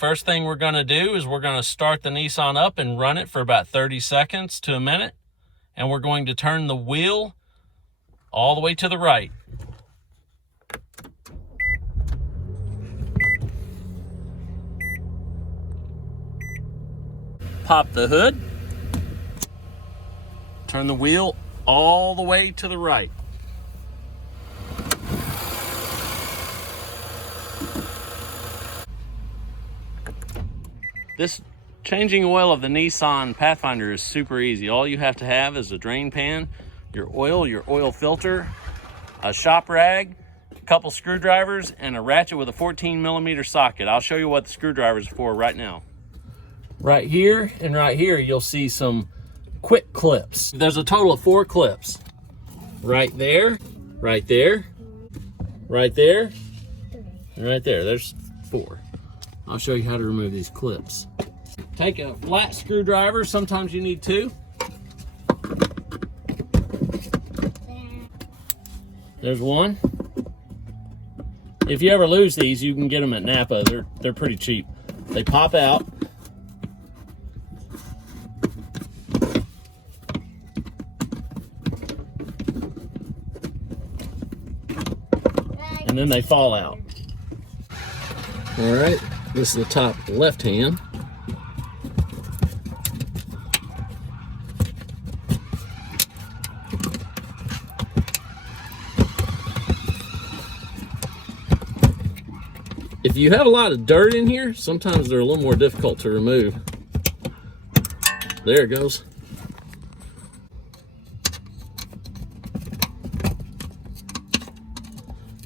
first thing we're going to do is we're going to start the Nissan up and run it for about 30 seconds to a minute. And we're going to turn the wheel all the way to the right. Pop the hood. Turn the wheel all the way to the right. This changing oil of the Nissan Pathfinder is super easy. All you have to have is a drain pan, your oil filter, a shop rag, a couple screwdrivers, and a ratchet with a 14mm socket. I'll show you what the screwdrivers are for right now. Right here and right here, you'll see some quick clips. There's a total of 4 clips. Right there, right there, right there, and right there. There's 4. I'll show you how to remove these clips. Take a flat screwdriver, sometimes you need 2. There's 1. If you ever lose these, you can get them at Napa. They're pretty cheap. They pop out. And then they fall out. All right, this is the top left hand. If you have a lot of dirt in here, sometimes they're a little more difficult to remove. There it goes.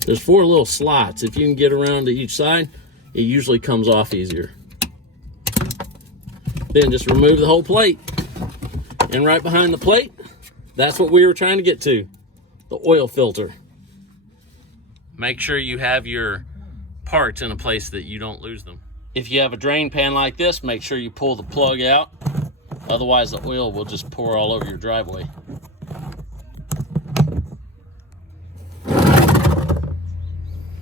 There's 4 little slots. If you can get around to each side, it usually comes off easier. Then just remove the whole plate. And right behind the plate, that's what we were trying to get to, the oil filter. Make sure you have your parts in a place that you don't lose them. If you have a drain pan like this, make sure you pull the plug out. Otherwise, the oil will just pour all over your driveway.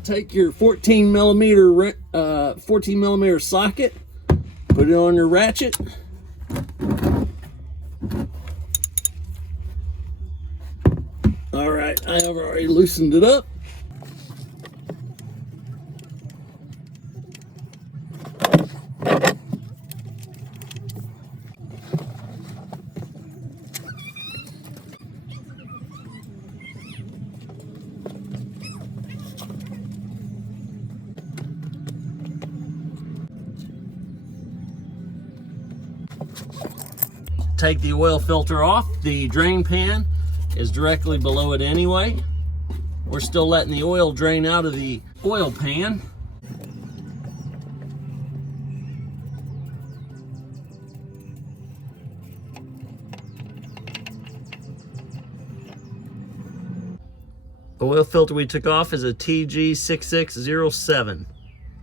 Take your 14mm socket, put it on your ratchet. All right, I have already loosened it up. Take the oil filter off. The drain pan is directly below it anyway. We're still letting the oil drain out of the oil pan. The oil filter we took off is a TG6607.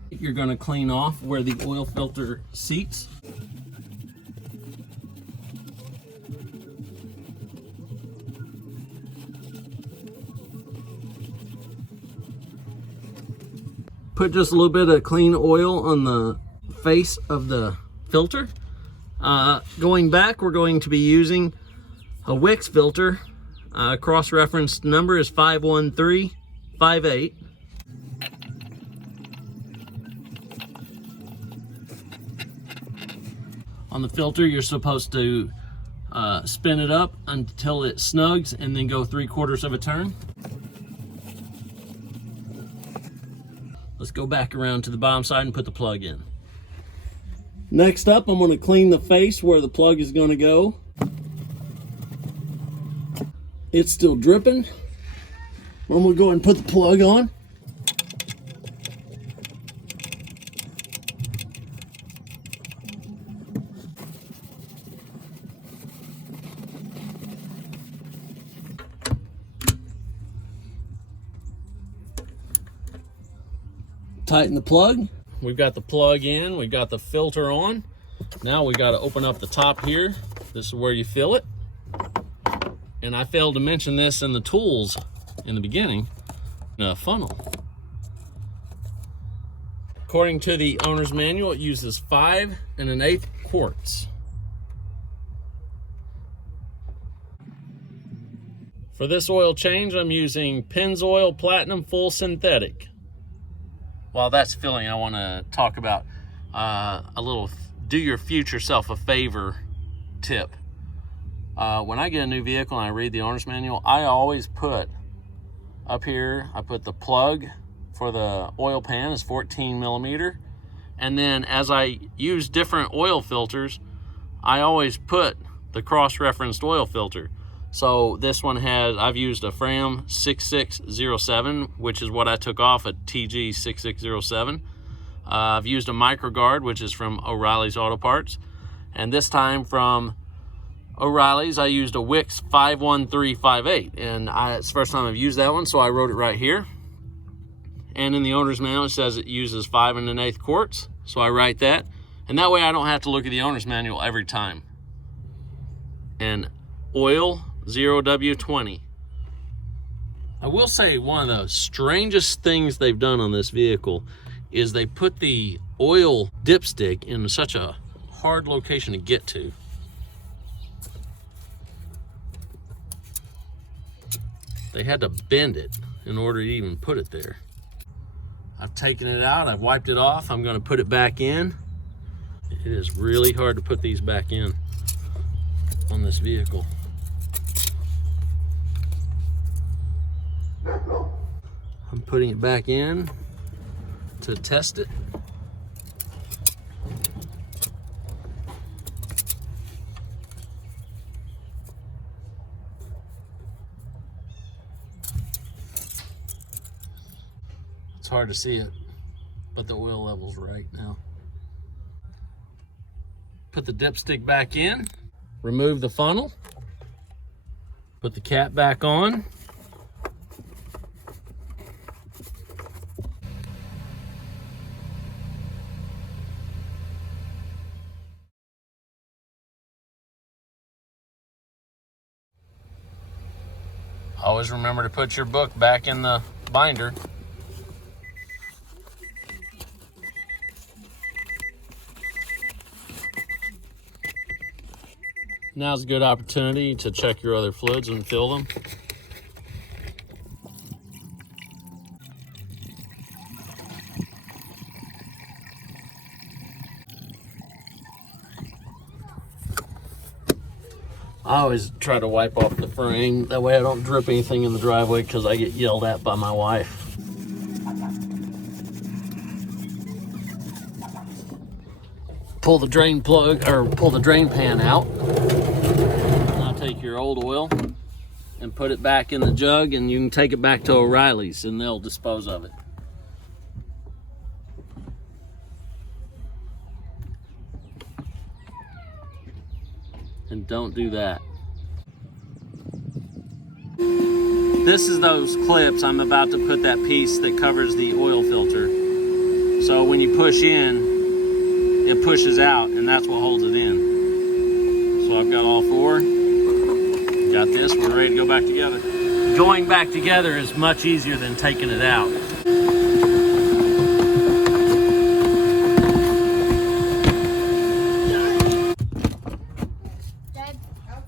You're going to clean off where the oil filter seats. Put just a little bit of clean oil on the face of the filter. Going back, we're going to be using a Wix filter. Cross-referenced number is 51358. On the filter, you're supposed to spin it up until it snugs and then go 3/4 of a turn. Let's go back around to the bottom side and put the plug in. Next up, I'm going to clean the face where the plug is going to go. It's still dripping. I'm going to go ahead and put the plug on. Tighten the plug. We've got the plug in, we've got the filter on. Now we got to open up the top here. This is where you fill it. And I failed to mention this in the tools in the beginning. A funnel. According to the owner's manual, it uses 5 1/8 quarts. For this oil change, I'm using Penzoil Platinum Full Synthetic. While that's filling, I want to talk about a little do your future self a favor tip. When I get a new vehicle and I read the owner's manual, I always put up here, I put the plug for the oil pan is 14 millimeter. And then as I use different oil filters, I always put the cross-referenced oil filter. So this one has, I've used a Fram 6607, which is what I took off a TG 6607. I've used a MicroGuard, which is from O'Reilly's Auto Parts. And this time from O'Reilly's, I used a Wix 51358. And it's the first time I've used that one, so I wrote it right here. And in the owner's manual, it says it uses 5 1/8 quarts. So I write that. And that way I don't have to look at the owner's manual every time. And oil 0W20. I will say one of the strangest things they've done on this vehicle is they put the oil dipstick in such a hard location to get to. They had to bend it in order to even put it there. I've taken it out, I've wiped it off, I'm going to put it back in. It is really hard to put these back in on this vehicle. I'm putting it back in to test it. It's hard to see it, but the oil level's right now. Put the dipstick back in, remove the funnel, put the cap back on. Always remember to put your book back in the binder. Now's a good opportunity to check your other fluids and fill them. I always try to wipe off the frame. That way I don't drip anything in the driveway because I get yelled at by my wife. Pull the drain plug, or pull the drain pan out. Now take your old oil and put it back in the jug, and you can take it back to O'Reilly's and they'll dispose of it. And don't do that. This is those clips. I'm about to put that piece that covers the oil filter. So when you push in, it pushes out, and that's what holds it in. So I've got all 4. Got this, we're ready to go back together. Going back together is much easier than taking it out.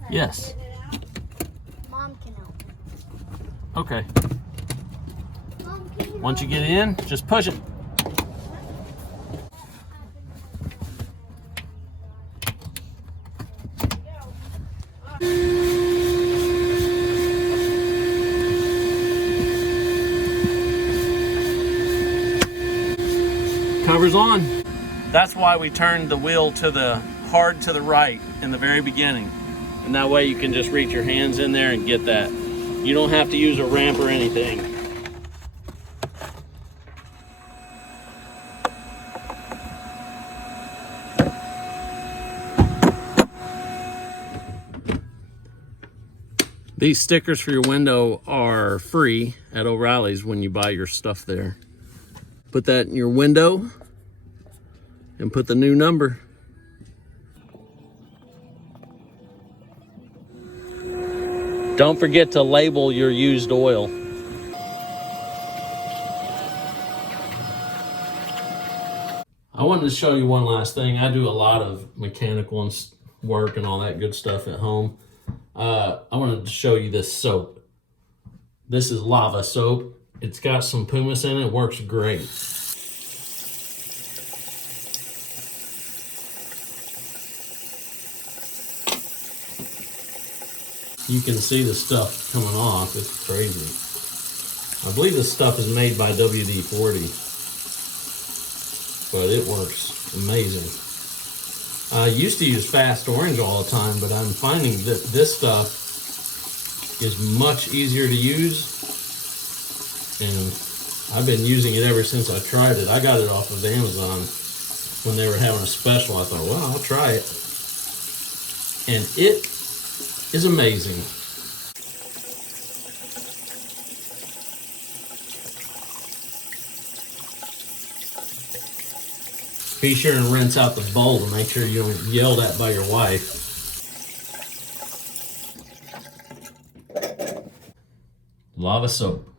Yes. Mom can help. Okay. Mom, can you Once you get in, just push it. Cover's on. That's why we turned the wheel to the hard to the right in the very beginning. And that way you can just reach your hands in there and get that. You don't have to use a ramp or anything. These stickers for your window are free at O'Reilly's when you buy your stuff there. Put that in your window and put the new number. Don't forget to label your used oil. I wanted to show you one last thing. I do a lot of mechanical and work and all that good stuff at home. I wanted to show you this soap. This is lava soap. It's got some pumice in it. It works great. You can see the stuff coming off. It's crazy. I believe this stuff is made by WD-40, but it works amazing. I used to use Fast Orange all the time, but I'm finding that this stuff is much easier to use, and I've been using it ever since I tried it. I got it off of Amazon when they were having a special. I thought, well, I'll try it, and it is amazing. Be sure and rinse out the bowl to make sure you don't get yelled at by your wife. Lava soap.